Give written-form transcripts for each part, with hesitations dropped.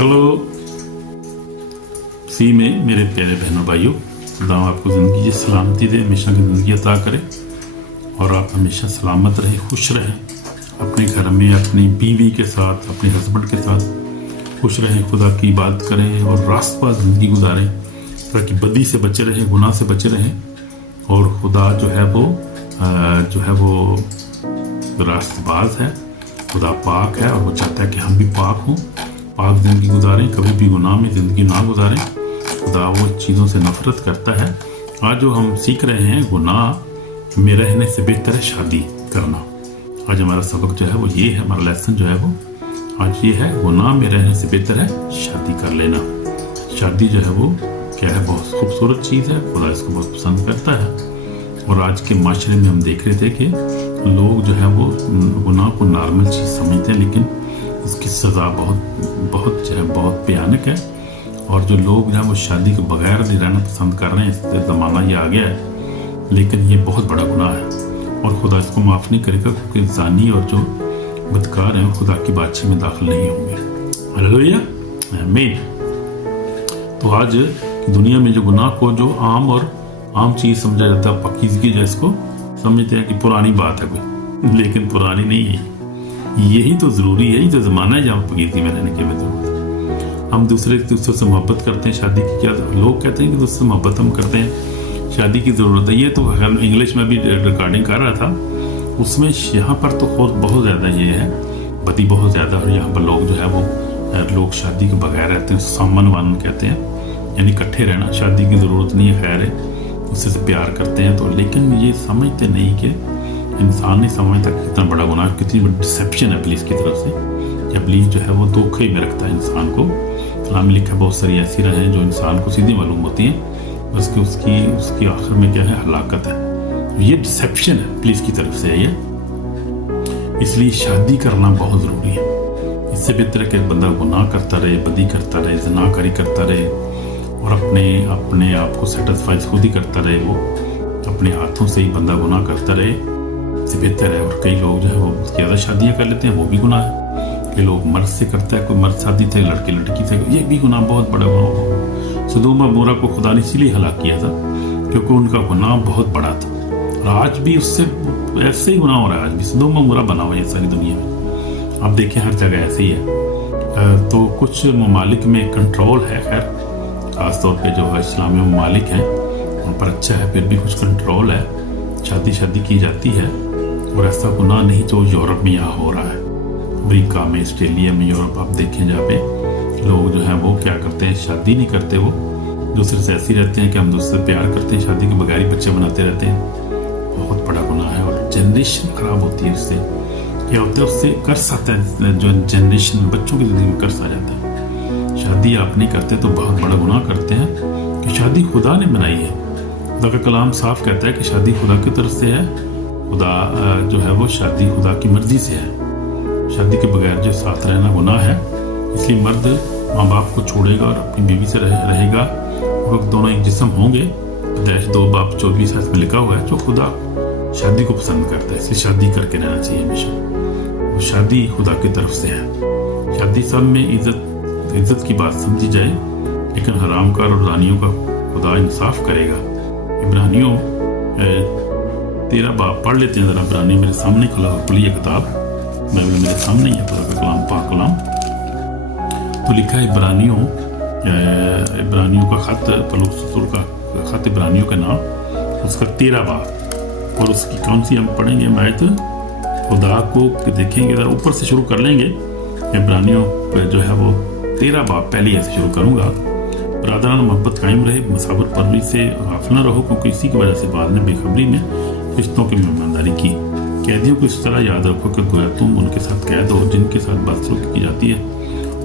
Hello सी में मेरे प्यारे बहनों भाइयों, खुदा आपको ज़िंदगी की सलामती दे, हमेशा की ज़िंदगी अता करे और आप हमेशा सलामत रहें, खुश रहें अपने घर में, अपनी बीवी के साथ, अपने हस्बैंड के साथ खुश रहें, खुदा की इबादत करें और रास्तबाज ज़िंदगी गुजारें ताकि बदी से बचे रहें, गुनाह से बचे रहें। और खुदा जो है वो रास्तबाज है, खुदा पाक है और वो चाहता है कि हम भी पाक हों, पाक ज़िंदगी गुजारें, कभी भी गुनाह में ज़िंदगी ना गुजारें। खुदा वो चीज़ों से नफ़रत करता है। आज जो हम सीख रहे हैं, गुनाह में रहने से बेहतर है शादी करना। आज हमारा सबक जो है वो ये है, हमारा लेसन जो है वो आज ये है, गुनाह में रहने से बेहतर है शादी कर लेना। शादी जो है वो क्या है, बहुत खूबसूरत चीज़ है, खुदा इसको बहुत पसंद करता है। और आज के माशरे में हम देख रहे थे कि लोग जो है वो गुनाह को नॉर्मल चीज़ समझते हैं, लेकिन इसकी सज़ा बहुत जो है बहुत भयानक है। और जो लोग जो है वो शादी के बगैर नहीं रहना पसंद कर रहे हैं, इस ज़माना ये आ गया है, लेकिन ये बहुत बड़ा गुनाह है और खुदा इसको माफ़ नहीं करेगा, क्योंकि ज़ानी और जो बदकार हैं खुदा की बादशाही में दाखिल नहीं होंगे। हालेलुया, आमीन। तो आज की दुनिया में जो गुनाह को जो आम चीज़ समझा जाता है, पाकीज़गी, जिसको समझते हैं कि पुरानी बात है कोई, लेकिन पुरानी नहीं है। यही तो ज़रूरी है, ये तो ज़माना है जहाँ पाकीज़गी में रहने की हमें ज़रूरत है। हम दूसरे से मोहब्बत करते हैं, शादी की क्या लोग कहते हैं कि दूसरे से मोहब्बत हम करते हैं, शादी की ज़रूरत है। ये तो इंग्लिश में भी रिकॉर्डिंग कर रहा था, उसमें यहाँ पर तो बहुत ज़्यादा ये है, बदी बहुत ज़्यादा। और यहाँ पर लोग जो है वो लोग शादी के बगैर रहते हैं, सामन वान कहते हैं, यानी इकट्ठे रहना, शादी की ज़रूरत नहीं है, खैर है, उससे प्यार करते हैं। तो लेकिन ये समझते नहीं कि इंसान नहीं समझता कि कितना बड़ा गुनाह, कितनी बड़ी डिसेप्शन है इब्लीस की तरफ से। इब्लीस जो है वो धोखे में रखता है इंसान को। कलाम में लिखा बहुत सारी ऐसी राहें जो इंसान को सीधी मालूम होती हैं, बस कि उसकी आखिर में क्या है, हलाकत है। ये डिसेप्शन है इब्लीस की तरफ से है ये। इसलिए शादी करना बहुत ज़रूरी है। इससे बेहतर है कि बंदा गुनाह करता रहे, बदी करता रहे, ज़नाकारी करता रहे और अपने आप को सेटिस्फाई खुद ही करता रहे, वो अपने हाथों से ही बंदा गुनाह करता रहे, इससे बेहतर है। और कई लोग जो है वो ज़्यादा शादियाँ कर लेते हैं, वो भी गुनाह है। कई लोग मर्द से करता है, कोई मर्द शादी थे, लड़की से, ये भी गुनाह, बहुत बड़ा गुनाह। सदोम और मोरा को खुदा ने इसीलिए हलाक किया था क्योंकि उनका गुनाह बहुत बड़ा था। और आज भी उससे ऐसे ही गुनाह हो रहा है, आज भी सदोम और मोरा बना हुआ है सारी दुनिया में। आप देखें हर जगह ऐसे ही है। तो कुछ ममालिक में कंट्रोल है, खैर खासतौर पे जो है इस्लामी ममालिक हैं वहाँ पर अच्छा है, फिर भी कुछ कंट्रोल है, शादी की जाती है। और ऐसा गुनाह नहीं जो यूरोप में यहाँ हो रहा है, अमेरिका में, ऑस्ट्रेलिया में, यूरोप आप देखें जहाँ पे लोग जो हैं वो क्या करते हैं, शादी नहीं करते, वो दूसरे से ऐसे रहते हैं कि हम दूसरे से प्यार करते हैं, शादी के बगैर ही बच्चे बनाते रहते हैं। बहुत बड़ा गुनाह है और जनरेशन खराब होती है। इससे क्या होता है, उससे कर्ज आता है, जो जनरेशन बच्चों की जिंदगी में कर्ज आ जाता है। शादी आप नहीं करते तो बहुत बड़ा गुनाह करते हैं कि शादी खुदा ने बनाई है। खुदा का कलाम साफ कहता है कि शादी खुदा की तरफ से है, खुदा जो है वो शादी खुदा की मर्जी से है। शादी के बगैर जो साथ रहना गुनाह है, इसलिए मर्द माँ बाप को छोड़ेगा और अपनी बीवी से रहेगा, और दोनों एक जिस्म होंगे। पैदाइश 2 बाब 24 में लिखा हुआ है। जो खुदा शादी को पसंद करता है, इसलिए शादी करके रहना चाहिए हमेशा। वो शादी खुदा की तरफ से है। शादी सब में इज्जत की बात समझी जाए, लेकिन हरामकार और रानियों का खुदा इंसाफ करेगा। इब्रानियों 13 बाब पढ़ लेते हैं ज़रा। इब्रानी मेरे सामने खुली है किताब, मेरे सामने ही है खुदा का कलाम, पाक कलाम। तो लिखा है इब्रानियों का खत, पलूस रसूल का खत इब्रानियों का नाम, उसका 13 बाब। और उसकी कौन सी हम पढ़ेंगे आयत, खुदा को देखेंगे, ज़रा ऊपर से शुरू कर लेंगे। इब्रानियों पर जो है वो 13 बाब पहले ऐसे शुरू करूँगा। बरादरान मोहब्बत कायम रहे, मसावत परवरी से गाफिल न रहो, क्योंकि इसी की वजह से बाद में बेखबरी में रिश्तों की मेहमानदारी की। कैदियों को इस तरह याद रखो कि गोया तुम उनके साथ कैद हो जिनके साथ बदसलूकी की जाती है,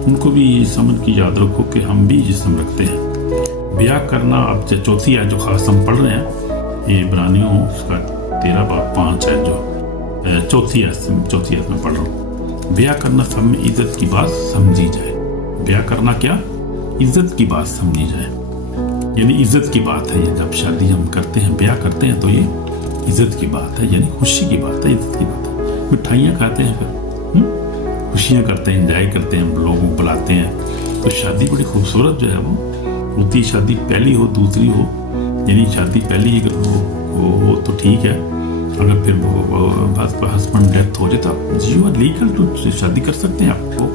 उनको भी समझ की याद रखो कि हम भी जिस्म रखते हैं। ब्याह करना, अब चौथी है जो खास हम पढ़ रहे हैं, ये इब्रानियों उसका 13 बाब 5 है, जो चौथी है मैं पढ़ रहा हूँ। ब्याह करना सब में इज्जत की बात समझी जाए। ब्याह करना क्या, इज्जत की बात समझी जाए, यानी इज्जत की बात है ये। जब शादी हम करते हैं, ब्याह करते हैं, तो ये इज्जत की बात है, यानी खुशी की बात है, इज्जत की बात है। मिठाइयाँ खाते हैं, फिर खुशियाँ करते हैं, एंजॉय करते हैं, लोगों को बुलाते हैं, तो शादी बड़ी खूबसूरत जो है वो होती, शादी पहली हो दूसरी हो, यानी शादी पहली अगर वो तो ठीक है, अगर फिर वो हस्बैंड डेथ हो जाए तो आप यू आर लीगल टू शादी कर सकते हैं। आपको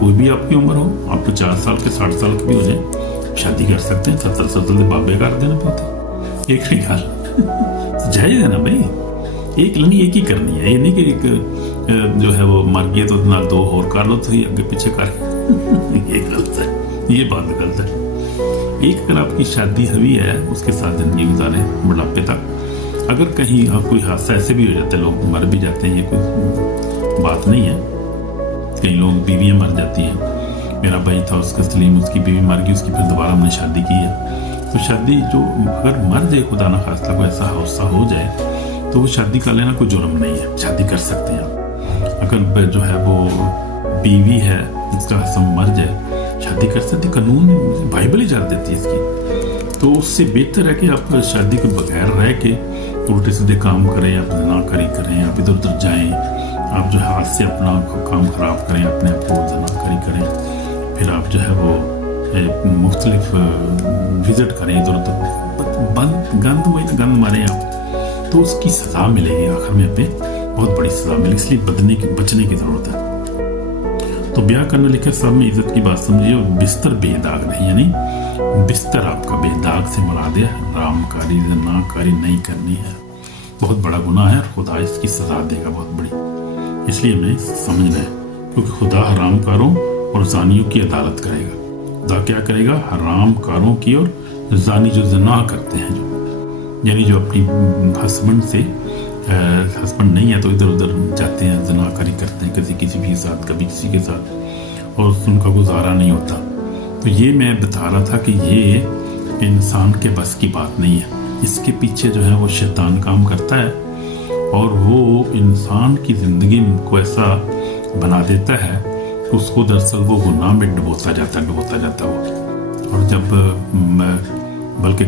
कोई भी आपकी उम्र हो, आप 50 साल के 60 साल के भी हो जाए, शादी कर सकते हैं। 70 साल के बाबे कर देना पड़ते एक नहीं गाल जायज है ना भाई, एक लनी एक ही करनी है, ये नहीं कि एक जो है वो मर गया तो ना 2 और कर लो तो ही आगे पीछे कर ये गलत है, ये बात गलत है। एक अगर आपकी शादी हुई है उसके साथ जिंदगी गुजारे बुढ़ापे तक। अगर कहीं कोई हादसा ऐसे भी हो जाता है, लोग मर भी जाते हैं, ये कोई बात नहीं है, कई लोग बीवियां मर जाती हैं। मेरा भाई था, उसका सलीम, उसकी बीवी मर गई, उसकी फिर दोबारा हमने शादी की है। तो शादी जो अगर मर जाए, खुदा ना खास्ता कोई ऐसा हादसा हो जाए, तो वो शादी कर लेना कोई जुर्म नहीं है, शादी कर सकते हैं आप। अगर जो है वो बीवी है जिसका हस्बैंड मर जाए, शादी कर सकते, कानून बाइबल इजाज़त देती है इसकी। तो उससे बेहतर है कि आप शादी के बगैर रह के उल्टे सीधे काम करें, आप जनाकारी करें, आप इधर उधर जाएं, आप जो है हाथ से अपना काम खराब करें, अपने आप को जनाकारी करें, फिर आप जो है वो मुख्तलिफ विजिट करें इधर उधर, गंद मारें आप, तो उसकी सज़ा मिलेगी आखिर में, पे बहुत बड़ी सज़ा मिलेगी। इसलिए बचने की ज़रूरत है। तो ब्याह करने लिखे सब में इज्जत की बात समझिए, और बिस्तर बेदाग नहीं, यानी बिस्तर आपका बेदाग से मुराद है हरामकारी जनाकारी नहीं करनी है, बहुत बड़ा गुनाह है, खुदा इसकी सजा देगा बहुत बड़ी। इसलिए हमें समझना है, क्योंकि खुदा हरामकारों और जानियों की अदालत करेगा। खुदा क्या करेगा? हरामकारों की और जानी जो जना करते हैं, जो यानी जो अपनी हस्बैंड से हस्बैंड नहीं है तो इधर उधर जाते हैं, जनाकारी करते हैं, किसी भी साथ, कभी किसी के साथ, और उनका गुजारा नहीं होता। तो ये मैं बता रहा था कि ये इंसान के बस की बात नहीं है, इसके पीछे जो है वो शैतान काम करता है, और वो इंसान की ज़िंदगी को ऐसा बना देता है कि उसको दरअसल वो गुनाह में डुबोता जाता वो। और जब बल्कि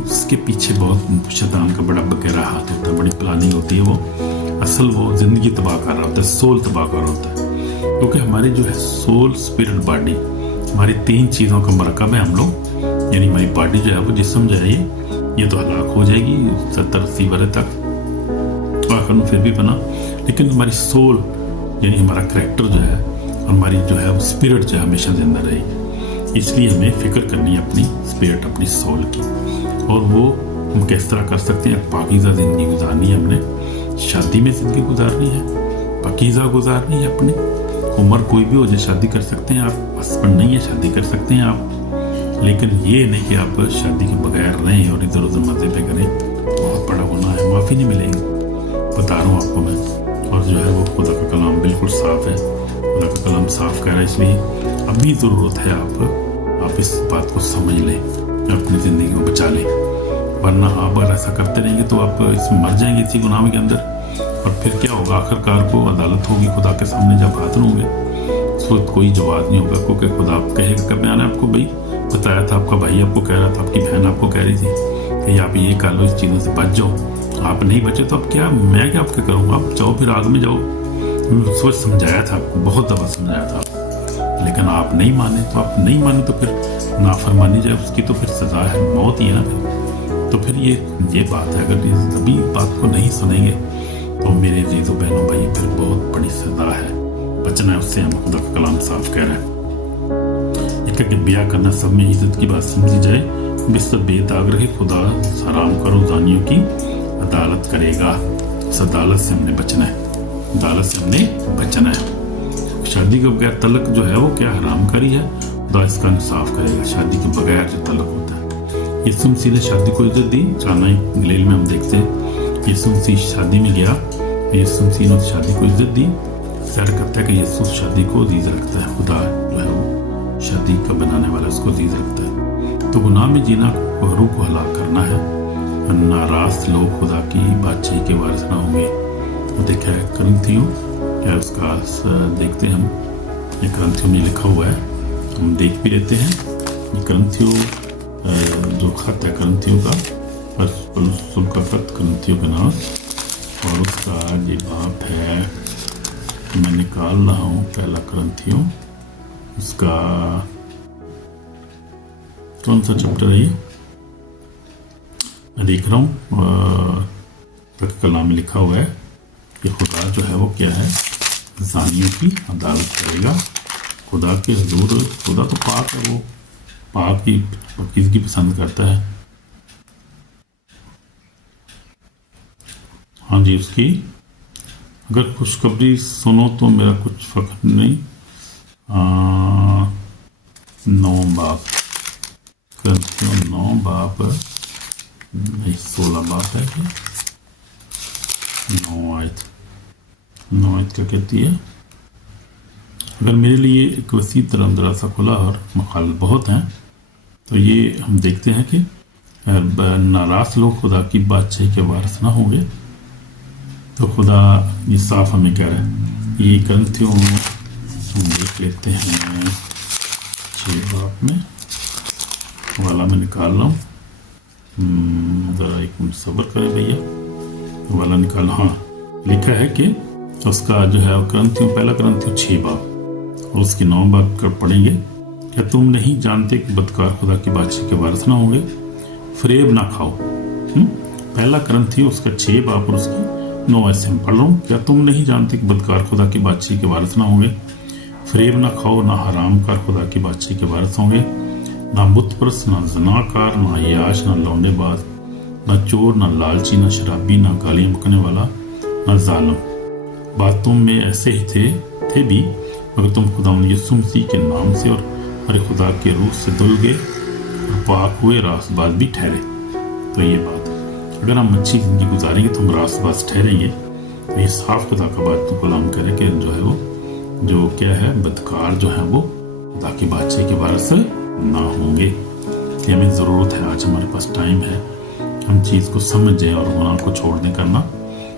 इसके पीछे बहुत शैतान का बड़ा गहरा हाथ होता है, बड़ी प्लानिंग होती है, वो असल वो ज़िंदगी तबाह कर रहा होता है, सोल तबाह कर रहा होता है। क्योंकि हमारी जो है सोल, स्पिरिट, बॉडी, हमारी 3 चीज़ों का मरकब है हम लोग। यानी हमारी बॉडी जो है वो जिस्म जो है ये तो हलाक हो जाएगी 70-80 वर्ष तक, आखिर में फिर भी बना, लेकिन हमारी सोल यानी हमारा करैक्टर जो है, हमारी जो है वो स्पिरिट जो है हमेशा जिंदा रहेगी। इसलिए हमें फिक्र करनी है अपनी स्पिरिट, अपनी सोल की, और वो हम किस तरह कर सकते हैं। पाकीज़ा ज़िंदगी गुजारनी है हमने, शादी में ज़िंदगी गुजारनी है, पाकीज़ा गुजारनी है अपनी। उम्र कोई भी हो जाए शादी कर सकते हैं आप, हस्बैंड नहीं है शादी कर सकते हैं आप, लेकिन ये नहीं कि आप शादी के बगैर रहें और इधर उधर मज़े पे करें, बहुत बड़ा गुनाह है, माफ़ी नहीं मिलेगी, बता रहा हूँ आपको मैं। और जो है वो खुदा का कलाम बिल्कुल साफ़ है, खुदा का कलाम साफ़ कह रहा है, इसलिए अभी ज़रूरत है आप इस बात को समझ लें, अपनी ज़िंदगी को बचा लें, वरना आप अगर ऐसा करते रहेंगे तो आप इसमें मर जाएंगे इसी गुनाह के अंदर। और फिर क्या होगा? आखिरकार को अदालत होगी खुदा के सामने, जब हाजिर होंगे उस वक्त कोई जवाब नहीं होगा, क्योंकि खुदा आप कहेगा, कब मैंने आपको भाई बताया था, आपका भाई आपको कह रहा था, आपकी बहन आपको कह रही थी कि आप ये कर लो, इस चीज़ों से बच जाओ, आप नहीं बचे तो अब क्या, मैं क्या आपके करूँगा, आप जाओ फिर आग में जाओ। उस वक्त समझाया था आपको, बहुत दफ़ा समझाया था, लेकिन आप नहीं माने, तो आप नहीं माने तो फिर नाफरमानी जाए उसकी तो फिर सज़ा है, मौत ही है ना फिर। तो फिर ये बात है, अगर इस अभी बात को नहीं सुनेंगे तो मेरे अजीज़ों बहनों भाई फिर बहुत बड़ी सज़ा है, बचना है उससे। हम खुदा का कलाम साफ कह रहे हैं, एक कि ब्याह करना सब में इज्जत की बात समझी जाए, बिस्तर बेदाग रहे, खुदा हराम करो जानियों की अदालत करेगा। उस अदालत से हमने बचना है, अदालत से हमने बचना है। शादी के बगैर तलक जो है वो क्या हरामकारी है, खुदा इसका इंसाफ करेगा। शादी के बगैर जो तलक होता है, यीशु मसीह ने शादी को इज्जत दी। काना गलील में हम देखते हैं यीशु मसीह शादी में गया, यीशु मसीह ने शादी को इज्जत दी। ज़ाहिर करता है कि यीशु शादी को अजीज रखता है, खुदा जो है वो शादी का बनाने वाला उसको अजीज रखता है। तो गुनाह में जीना रूह को हलाक करना है, नाराज लोग खुदा की बादशाही के वारिस ना होंगे। तो देखा है करंथियों, क्या उसका देखते हैं हम, ये करंथियों में लिखा हुआ है, हम देख भी लेते हैं। ये करंथियों जो खत है करंथियों का, पौलुस का खत करंथियों का नाम, और उसका ये बात है मैं निकाल रहा हूँ, पहला करंथियों उसका कौन सा चैप्टर है ये? मैं देख रहा हूँ कलाम में लिखा हुआ है कि खुदा जो है वो क्या है, ज़ानियों की अदालत करेगा। खुदा के हजूर, खुदा तो पाक है, वो पाक की पाकीज़गी पसंद करता है। हाँ जी, उसकी अगर खुशखबरी सुनो तो मेरा कुछ फ़र्क नहीं। 9 बाप 9 बाप नहीं 16 बाप है कि 9 आयत क्या कहती है? अगर मेरे लिए एक वसी तरह सा खुला और मखालत बहुत हैं, तो ये हम देखते हैं कि नाराज़ लोग खुदा की बादशाही के वारिस ना होंगे। तो खुदा ये साफ हमें कह रहा है। ये ग्रंथियों हम देख लेते हैं 6 बाप में वाला मैं निकाल रहा हूँ। ज़रा एक मिनट सब्र करें भैया, वाला निकाल। हाँ, लिखा है कि उसका जो है ग्रंथियों, पहला ग्रंथियों 6 बाप और उसकी 9 बाप कर पढ़ेंगे। क्या तुम नहीं जानते कि बदकार खुदा की बादशाही के वारिस ना होंगे? फरेब ना खाओ। पहला ग्रंथियों उसका 6 बाप और उसकी 9 ऐसे हम पढ़ रहा हूँ। क्या तुम नहीं जानते कि बदकार खुदा की बादशाही के वारिस ना होंगे? फरेब ना खाओ, ना हराम कार खुदा की बादशाही के वारिस होंगे। ना बुतपरस्त, ना ज़नाकार, ना याश, ना लौंडेबाज, ना चोर, ना लालची, ना शराबी, ना गालियाँ बकने वाला, ना जालिम। बातों में ऐसे ही थे भी, मगर तुम खुदा यीशु मसीह के नाम से और हमारे खुदा के रूह से धुल गए और पाक हुए, रास्तबाज भी ठहरे। तो ये बात है, अगर हम अच्छी ज़िंदगी गुजारेंगे तो हम रास्तबाज ठहरेंगे। तो ये साफ खुदा का बात तो कलाम करे कि जो है वो जो क्या है, बदकार जो है वो खुदा की बादशाही के वारिस ना होंगे। ये हमें ज़रूरत है, आज हमारे पास टाइम है, हम चीज़ को समझें और गुनाह को छोड़ दें करना।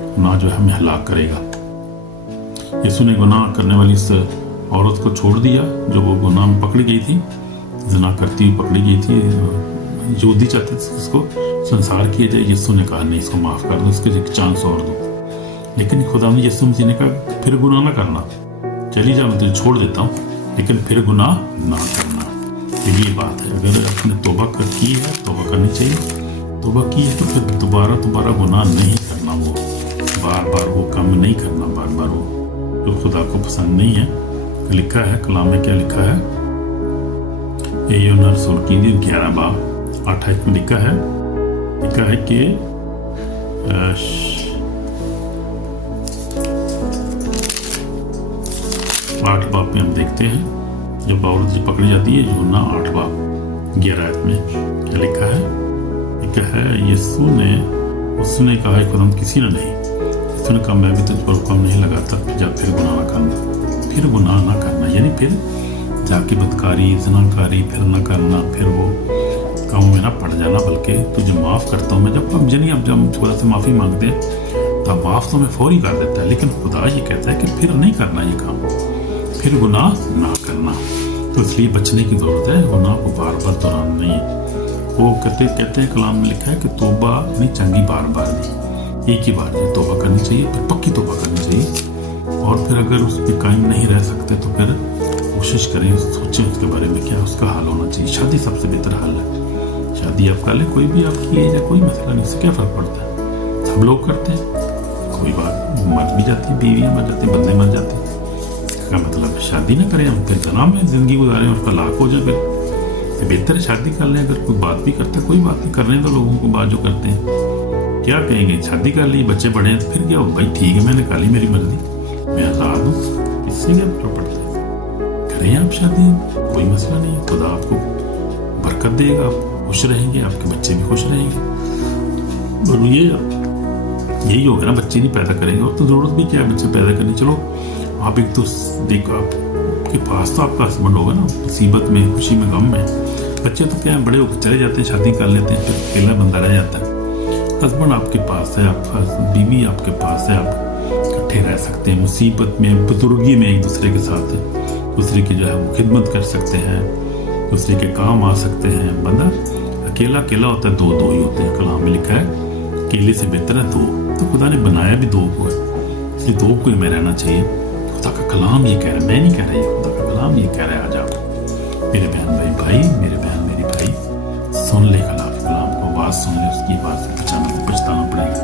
गुनाह जो है हमें हलाक करेगा। यीशु ने गुनाह करने वाली इस औरत को छोड़ दिया जो वो गुनाह में पकड़ी गई थी, ज़िना करती हुई पकड़ी गई थी। यहूदी चाहते थे इसको संसार किया जाए, यीशु ने कहा नहीं, इसको माफ़ कर दो, इसको एक चांस और दो। लेकिन खुदा ने यीशु मसीह ने कहा फिर गुनाह ना करना, चली जा, मैं तुझे छोड़ देता हूँ, लेकिन फिर गुनाह ना करना। तो ये बात है, अगर आपने तौबा की है, तौबा करनी चाहिए। तौबा की है तो फिर दोबारा गुनाह नहीं करना, वो बार बार वो काम नहीं करना, बार बार वो जो खुदा को पसंद नहीं है। लिखा है कलाम में, क्या लिखा है? ये यूहन्ना रसूल की 11 बाब 8 में लिखा है कि 8 बाब में हम देखते हैं जब औरत जी पकड़ी जाती है, यूहन्ना 8 बाब 11 में क्या लिखा है? यीशु ने उसने कहा खुदा किसी ने नहीं, यीशु ने कहा मैं भी तुझ पर हुक्म नहीं लगाता, जा फिर गुनाह ना करना, फिर गुनाह ना करना, यानी फिर जाके बदकारी, ज़नाकारी फिर ना करना, फिर वो काम में ना पड़ जाना, बल्कि तुझे माफ़ करता हूँ मैं। जब हम थोड़ा सा माफ़ी मांगते हैं तब माफ़ तो हमें फौरी कर देता है, लेकिन खुदा ये कहता है कि फिर नहीं करना ये काम, फिर गुनाह ना करना। तो इसलिए बचने की ज़रूरत है, गुनाह को बार बार दोहराना नहीं। वो कहते हैं कलाम में लिखा है कि तौबा नहीं चंगी बार बार नहीं, एक ही बार में तौबा करनी चाहिए, फिर पक्की तौबा करनी चाहिए। और फिर अगर उस पर कायम नहीं रह सकते तो फिर कोशिश करें, सोचें उसके बारे में क्या उसका हाल होना चाहिए। शादी सबसे बेहतर हाल है, शादी आप कर लें, कोई भी आपकी एज है, कोई मसला नहीं, इससे क्या फ़र्क पड़ता है, सब लोग करते हैं, कोई बात मर भी जाती, बीवियाँ मर जाती, बंदे मर जाते। इसका मतलब शादी ना करें हम, फिर तनाव में ज़िंदगी गुजारें, उसका लाख हो जाए, फिर बेहतर है शादी कर लें। अगर कोई बात भी करता है, कोई बात नहीं, करने दो लोगों को बात जो करते हैं, क्या कहेंगे, शादी कर ली, बच्चे बड़े हैं, तो फिर क्या हो भाई, ठीक है मैंने कर ली, मेरी मर्जी, मैं आज़ाद हूँ, इससे क्या फर्क पड़ता है? करें आप शादी, कोई मसला नहीं है, खुदा आपको बरकत देगा, आप खुश रहेंगे, आपके बच्चे भी खुश रहेंगे। और यही होगा ना, बच्चे नहीं पैदा करेंगे और तो ज़रूरत भी क्या है बच्चे पैदा करनी। चलो आप एक तो देखो, आपके पास तो आपका हस्बैंड होगा ना, मुसीबत में, खुशी में, गम में। बच्चे तो क्या है, बड़े होकर चले जाते हैं, शादी कर लेते हैं, फिर अकेला बंदा रह जाता है। हस्बैंड आपके पास है, आपका बीवी आपके पास है, आप इकट्ठे रह सकते हैं, मुसीबत में, बुजुर्गी में एक दूसरे के साथ, दूसरे की जो है वो खिदमत कर सकते हैं, दूसरे के काम आ सकते हैं। बंदा अकेला होता है, दो ही होते हैं। कलाम में लिखा है अकेले से बेहतर है 2। तो खुदा ने बनाया भी 2 को है, इसलिए 2 को ही में रहना चाहिए। खुदा का कलाम ये कह रहा है, मैं नहीं कह रहा, ये खुदा का कलाम ये कह रहा है। आज आप मेरे बहन भाई, मेरे बहन मेरी भाई, सुन ले कलाम को, आवाज़ सुन ले उसकी, आवाज़ से बचाना तो पछताना पड़ेगा।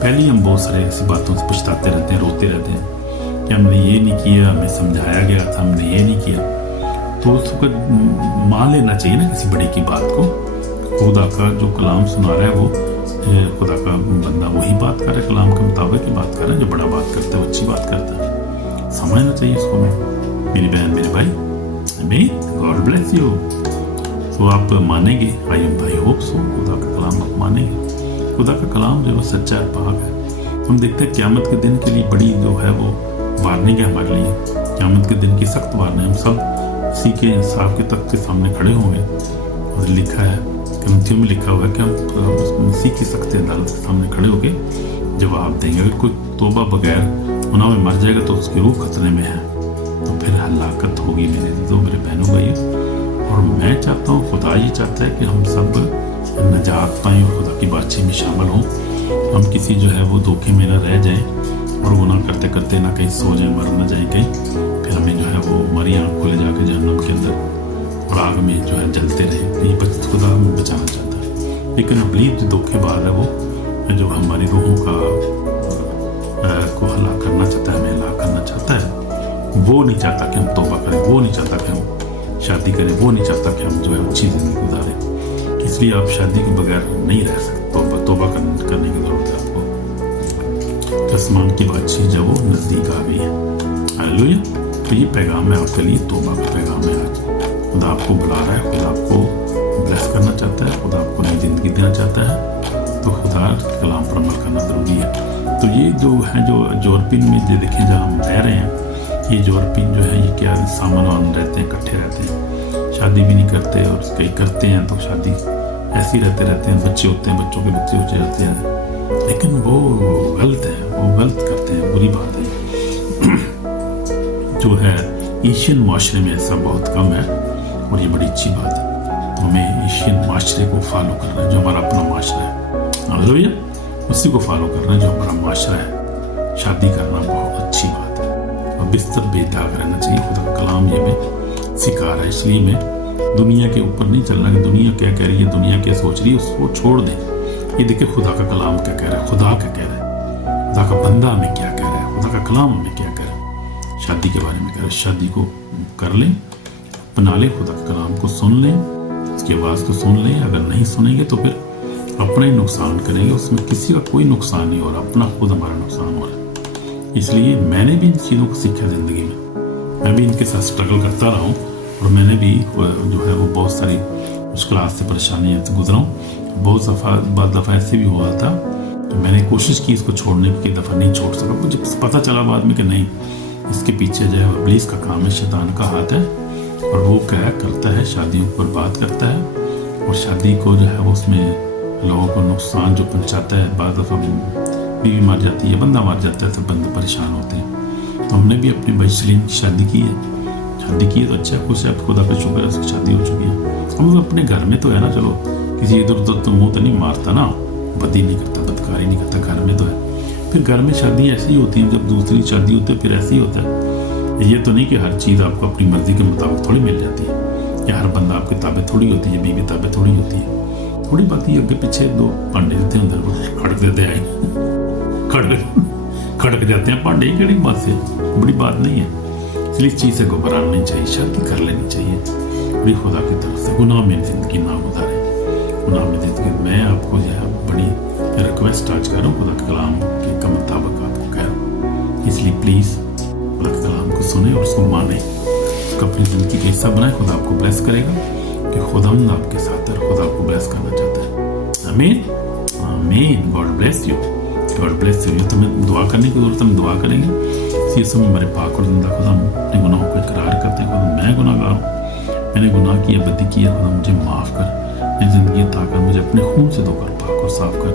पहले ही हम बहुत सारे ऐसी बातों से पछताते रहते हैं, रोते रहते हैं कि हमने ये नहीं किया, हमें समझाया गया था, हमने ये नहीं किया। तो उसको मान लेना चाहिए ना किसी बड़े की बात को। खुदा का जो कलाम सुना रहा है वो खुदा का बंदा वही बात कर रहा है, कलाम के मुताबिक ही बात कर रहा है। जो बड़ा बात करता है वो अच्छी बात करता है, समझना चाहिए इसको। मेरी बहन मेरे भाई, गॉड ब्लेस यू। तो आप मानेंगे, आई होप सो, खुदा का कलाम आप मानेंगे। खुदा का कलाम जो है सच्चा और पाक है। हम देखते हैं क़यामत के दिन के लिए बड़ी जो है वो वार्निंग है हमारे लिए। क़यामत के दिन की सख्त वार्निंग, हम सब उसी के इंसाफ के तख्त के सामने खड़े होंगे। और लिखा है कमिटियों में लिखा हुआ है कि हम उसी की सख्त अदालत के सामने खड़े होकर जवाब देंगे। अगर कोई तौबा बगैर गुनाह में मर जाएगा तो उसकी रूह खतरे में है, तो फिर हलाकत होगी मेरे दो मेरे बहनों भाइयों। और मैं चाहता हूँ, खुदा ये चाहता है कि हम सब नजात पाएँ और खुदा की बातचीत में शामिल हों। हम किसी जो है वो धोखे में ना रह जाएं और गुनाह करते करते ना कहीं सो जाएं, मर ना जाएं कहीं, फिर हमें जो है वो हमारी आँख खोले जाके जहन्नम के अंदर और आग में जो है जलते रहे। ये खुदा हमें बचाना चाहता है। लेकिन अबलीग जो धोखेबाज है वो जो हमारी रूहों का को हलाक करना चाहता है, हमें हलाक करना चाहता है। वो नहीं चाहता कि हम तौबा करें, वो नहीं चाहता कि हम शादी करें, वो नहीं चाहता कि हम जो है अच्छी ज़िंदगी गुजारें। इसलिए आप शादी के बगैर नहीं रह सकते। तौबा करने की ज़रूरत है आपको। आसमान की बातचीत जब वो नज़दीक आ गई है। हालेलुया। तो ये पैगाम है आपके लिए, तौबा का पैगाम है आज। खुदा आपको बुला रहा है, खुदा आपको ब्लेस करना चाहता है, खुदा आपको नई ज़िंदगी देना चाहता है। तो खुदा के कलाम पर अमल करना ज़रूरी है। तो ये जो है जो यूरोपियन में जो देखें जहाँ हम रह रहे हैं, ये यूरोपियन जो है ये क्या सामान रहते हैं, इकट्ठे रहते हैं, शादी भी नहीं करते और कई करते हैं तो शादी ऐसे ही रहते हैं। बच्चे होते हैं, बच्चों के बच्चे हो जाते हैं, लेकिन वो गलत है, वो गलत करते हैं, बुरी बात है। जो है एशियन माशरे में ऐसा बहुत कम है और ये बड़ी अच्छी बात है। तो हमें एशियन माशरे को फॉलो करना है, जो हमारा अपना माशरा है। हालेलुया। उसी को फॉलो करना है जो हमारा माशरा है। शादी करना बहुत अच्छी बात है और बिस्तर बेदाग रहना चाहिए। खुदा का कलाम ये में सिखा रहा है। इसलिए मैं दुनिया के ऊपर नहीं चल रहा कि दुनिया क्या कह रही है, दुनिया क्या सोच रही है, उसको छोड़ दें। ये देखिए खुदा का कलाम क्या कह रहा है, खुदा क्या कह रहा है, खुदा का बंदा हमें क्या कह रहा है, खुदा का कलाम हमें क्या कह रहा है। शादी के बारे में कह रहा है, शादी को कर लें, अपना लें, खुदा के कलाम को सुन लें, उसकी आवाज़ को सुन लें। अगर नहीं सुनेंगे तो फिर अपना ही नुकसान करेंगे, उसमें किसी का कोई नुकसान नहीं हो रहा, अपना खुद हमारा नुकसान हो रहा है। इसलिए मैंने भी इन चीज़ों को सीखा ज़िंदगी में, मैं भी इनके साथ स्ट्रगल करता रहा हूँ और मैंने भी जो है वो बहुत सारी मुश्किलात से परेशानियाँ से गुजरा हूँ। बहुत दफ़ा ऐसे भी हुआ था तो मैंने कोशिश की इसको छोड़ने की, दफ़ा नहीं छोड़ सका। मुझे पता चला बाद में कि नहीं, इसके पीछे जो है इब्लीस का काम है, शैतान का हाथ है और वो क्या करता है, शादियों को बर्बाद करता है और शादी को जो है वो उसमें लोगों को नुकसान जो पहुंचाता है। बाद दफ़ा बीवी मर जाती है, बंदा मर जाता है, तो बंदे परेशान होते हैं। तो हमने भी अपनी बचलीन शादी की है, शादी की है तो अच्छा खुश है, खुदा का शुक्र है, उसकी शादी हो चुकी है। हम लोग अपने घर में तो है ना, चलो किसी इधर उधर तो मुँह तो नहीं मारता ना, बदी नहीं करता, बदकारी नहीं करता, घर में तो है। फिर घर में शादी ऐसी ही होती है, जब दूसरी शादी होती है फिर ऐसे ही होता है। ये तो नहीं कि हर चीज़ आपको अपनी मर्जी के मुताबिक थोड़ी मिल जाती है, या हर बंदा आपकी ताबे थोड़ी होती है, बीवी ताबे थोड़ी होती है। थोड़ी बात ये अगे पीछे दो भांडे देते हैं, अंदर खड़क देते हैं, खड़क जाते हैं भांडे, कड़ी बात से बड़ी बात नहीं है। इसलिए इस चीज़ से घबराना नहीं चाहिए, शादी कर लेनी चाहिए बड़ी खुदा की तरफ से। गुनाह में ज़िंदगी ना गुजारे, गुनाह में ज़िंदगी। मैं आपको जो है बड़ी रिक्वेस्ट आज कर रहा हूँ, खुदा के कलाम के मुताबिक आपको कह रहा हूँ। इसलिए प्लीज़ खुदा के कलाम को सुने और उसको माने, उसको अपनी ज़िंदगी का हिस्सा बनाए। खुदा आपको ब्लेस करेगा कि खुदावंद आपके साथ है, खुदा आपको ब्लेस करना चाहता है। आमीन आमीन। God bless you, God bless you. तो मैं दुआ करने की जरूरत है, हम दुआ करेंगे। इसी समय हमारे पाक और जिंदा खुदा अपने गुनाहों को इकरार करते हैं, खुदा मैं गुनाहगार हूँ, मैंने गुनाह किया, बदी किया, खुदा मुझे माफ़ कर, मेरी ज़िंदगी ताकर मुझे अपने खून से धोकर पाक और साफ कर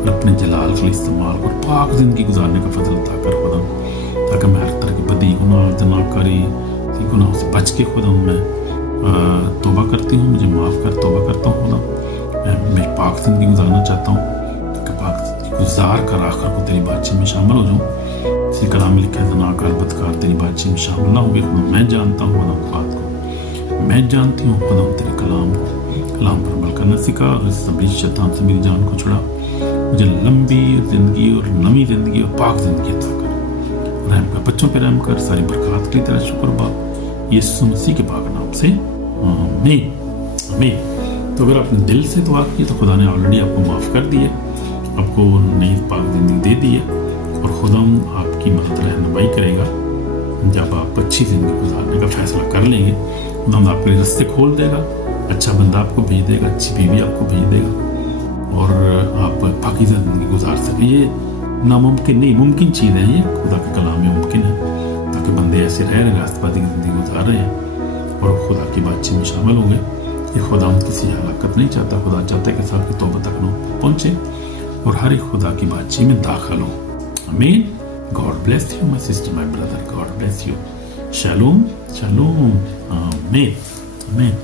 और अपने जलाल के लिए इस्तेमाल कर, पाक ज़िंदगी गुजारने का फजल अता कर खुदा, ताकि मैं हर तरह की बदी, गुनाह, जनाकारी, गुनाहों से बच के खुदा मैं तौबा करती हूँ, मुझे माफ़ कर, तौबा करता हूँ खुदा। मैं पाक ज़िंदगी गुजारना चाहता हूँ ताकि पाक ज़िंदगी गुजार कर आखिर को तेरी बातचीत में शामिल हो जाऊँ। इसी कलाम में लिखा है, जनाकार बदकार तेरी बातचीत में शामिल ना होगी खुदा। मैं जानता हूँ खुदा बात को, मैं जानती हूँ खुदा तेरे कलाम को, कलाम पर अमल करना सिखा और इस सबली शैतान से मेरी जान को छुड़ा, मुझे लंबी ज़िंदगी और नवी ज़िंदगी और पाक ज़िंदगी अता कर। रहम कर, बच्चों पे रहम कर, सारी बरकत के लिए तेरा शुक्र बाप, यीशु मसीह के पाक नाम से आमीन आमीन। तो अगर आपने दिल से दुआ की तो खुदा ने ऑलरेडी आपको माफ़ कर दिए, आपको नई पाक ज़िंदगी दे दी है और खुदा आपकी मदद रहनुमाई करेगा। जब आप अच्छी ज़िंदगी गुजारने का फैसला कर लेंगे, खुदा आपके लिए रास्ते खोल देगा, अच्छा बंदा आपको भेज देगा, अच्छी बीवी आपको भेज देगा और आप पाकीज़ा ज़िंदगी गुजार सकें। ये नामुमकिन नहीं, मुमकिन चीज़ है, ये खुदा के कलाम में मुमकिन है, ताकि बंदे ऐसे रह रहे रास्तबाजी की ज़िंदगी गुजार रहे हैं और खुदा की बातचीत में शामिल होंगे। ये खुदा किसी हलाकत नहीं चाहता, खुदा चाहता है कि सबकी तौबा तक पहुँचे और हर एक खुदा की बातचीत में दाखिल हो। आमीन। God bless you my sister, my brother, God bless you. Shalom shalom. आमीन आमीन।